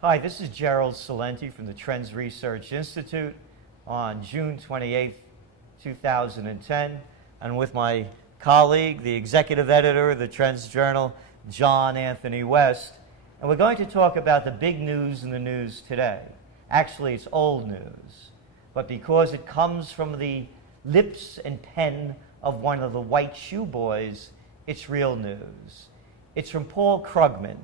Hi, this is Gerald Celente from the Trends Research Institute on June 28th, 2010, and with my colleague, the executive editor of the Trends Journal, John Anthony West, and we're going to talk about the big news in the news today. Actually, it's old news, but because it comes from the lips and pen of one of the white shoe boys, it's real news. It's from Paul Krugman,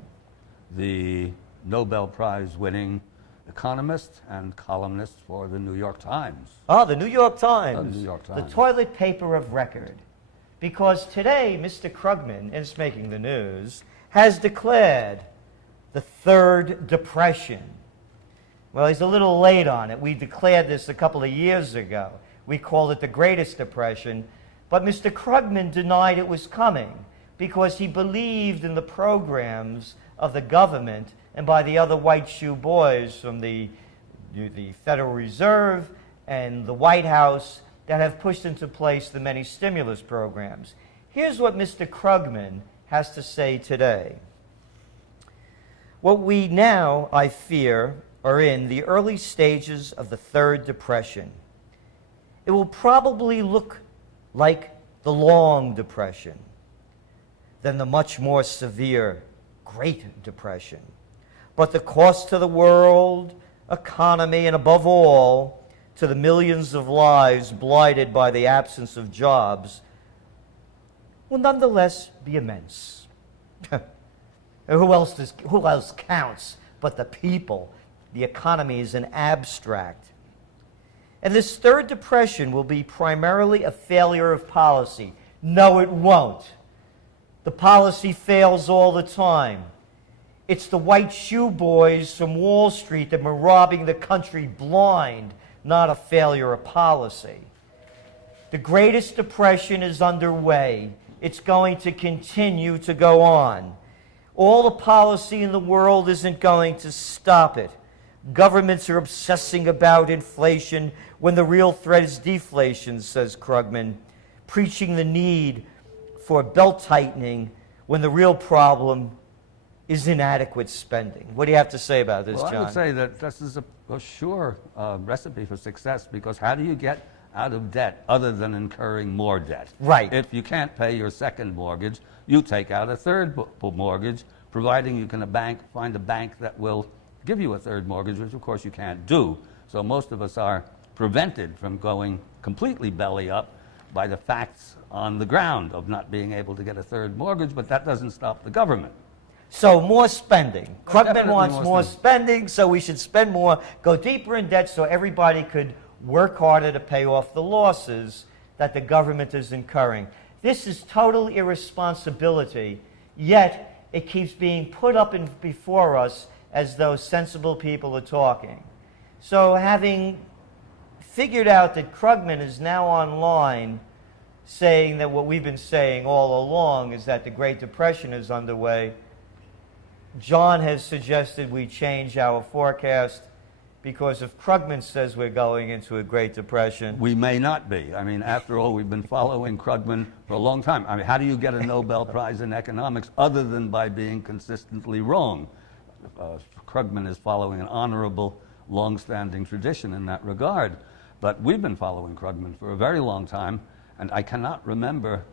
the Nobel Prize winning economist and columnist for the New York Times. Oh, the New York Times. The New York Times. The toilet paper of record. Because today, Mr. Krugman, and it's making the news, has declared the Third Depression. Well, he's a little late on it. We declared this a couple of years ago. We called it the Greatest Depression. But Mr. Krugman denied it was coming because he believed in the programs of the government and by the other white shoe boys from the Federal Reserve and the White House that have pushed into place the many stimulus programs. Here's what Mr. Krugman has to say today. What we now, I fear, are in the early stages of the Third Depression. It will probably look like the Long Depression, then the much more severe Great Depression. But the cost to the world, economy, and above all, to the millions of lives blighted by the absence of jobs, will nonetheless be immense. Who else counts but the people? The economy is an abstract. And this Third Depression will be primarily a failure of policy. No, it won't. The policy fails all the time. It's the white shoe boys from Wall Street that are robbing the country blind, not a failure of policy. The Greatest Depression is underway. It's going to continue to go on. All the policy in the world isn't going to stop it. Governments are obsessing about inflation when the real threat is deflation, says Krugman, preaching the need for belt-tightening when the real problem is inadequate spending. What do you have to say about this, John? I would say that this is a sure recipe for success, because how do you get out of debt other than incurring more debt? Right. If you can't pay your second mortgage, you take out a third mortgage, providing you can find a bank that will give you a third mortgage, which of course you can't do. So most of us are prevented from going completely belly up by the facts on the ground of not being able to get a third mortgage, but that doesn't stop the government. So more spending. Krugman Definitely wants more spending, so we should spend more, go deeper in debt so everybody could work harder to pay off the losses that the government is incurring. This is total irresponsibility, yet it keeps being put up before us as though sensible people are talking. So having figured out that Krugman is now online saying that what we've been saying all along is that the Great Depression is underway, John has suggested we change our forecast, because if Krugman says we're going into a Great Depression, we may not be. I mean, after all, we've been following Krugman for a long time. I mean, how do you get a Nobel Prize in economics other than by being consistently wrong? Krugman is following an honorable, long-standing tradition in that regard. But we've been following Krugman for a very long time, and I cannot remember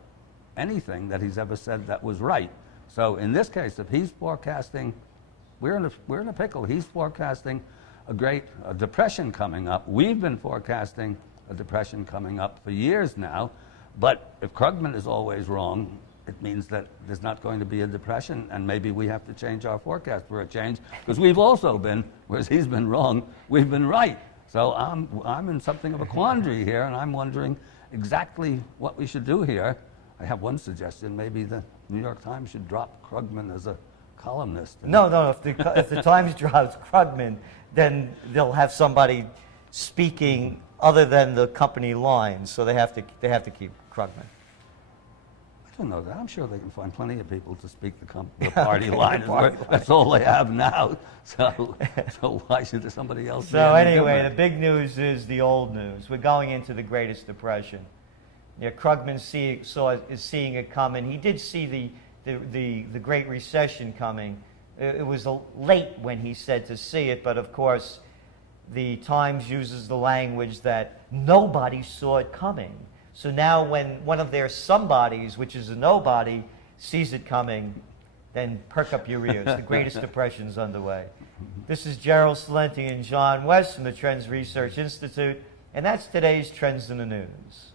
anything that he's ever said that was right. So in this case, if he's forecasting, we're in a pickle. He's forecasting a great depression coming up. We've been forecasting a depression coming up for years now. But if Krugman is always wrong, it means that there's not going to be a depression, and maybe we have to change our forecast for a change, because we've also been, whereas he's been wrong, we've been right. So I'm in something of a quandary here, and I'm wondering exactly what we should do here. I have one suggestion. Maybe the New York Times should drop Krugman as a columnist. No. If the Times drops Krugman, then they'll have somebody speaking other than the company line. So they have to keep Krugman. I don't know that. I'm sure they can find plenty of people to speak the party line. That's all they have now. So why should there somebody else? So anyway, the big news is the old news. We're going into the Greatest Depression. Yeah, Krugman is seeing it coming. He did see the Great Recession coming it was late when he said to see it, but of course, the Times uses the language that nobody saw it coming. So now when one of their somebodies, which is a nobody, sees it coming, then perk up your ears. The Greatest Depression's underway. This is Gerald Celente and John West from the Trends Research Institute, and that's today's Trends in the News.